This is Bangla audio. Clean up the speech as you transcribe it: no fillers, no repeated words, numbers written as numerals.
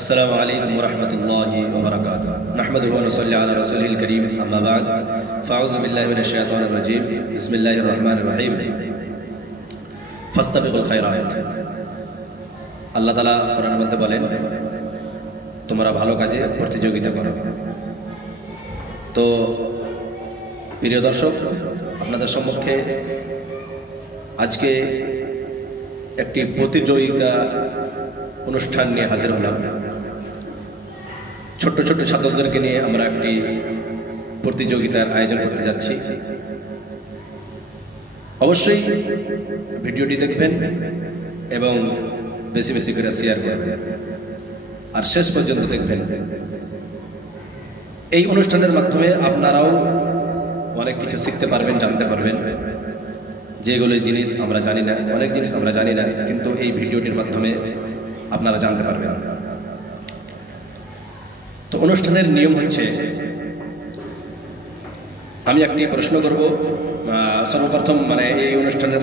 अस्सलामु अलैकुम वरहमतुल्लाहि वबरकातुहू नहमदुहु व नुसल्ली अला रसूलिल करीम अम्मा बाद फ़अऊज़ु बिल्लाहि मिनश शैतानिर रजीम बिस्मिल्लाहिर रहमानिर रहीम फास्ताबिकुल खैरात। আল্লাহ তাআলা কোরআনের মধ্যে বলেন, তোমরা ভালো কাজে প্রতিযোগিতা করো। তো প্রিয় দর্শক, আপনাদের সম্মুখে আজকে একটি প্রতিযোগিতা অনুষ্ঠান নিয়ে হাজির হলাম। ছোট্ট ছোট্ট ছাত্রদেরকে নিয়ে আমরা একটি প্রতিযোগিতার আয়োজন করতে যাচ্ছি। অবশ্যই ভিডিওটি দেখবেন এবং বেশি বেশি করে শেয়ার করবেন আর শেষ পর্যন্ত দেখবেন। এই অনুষ্ঠানের মাধ্যমে আপনারাও অনেক কিছু শিখতে পারবেন, জানতে পারবেন। যেগুলো জিনিস আমরা জানি না, অনেক জিনিস আমরা জানি না, কিন্তু এই ভিডিওটির মাধ্যমে আপনারা জানতে পারবেন। তো অনুষ্ঠানের নিয়ম হচ্ছে, আমি একটি প্রশ্ন করব। সর্বপ্রথম এই অনুষ্ঠানের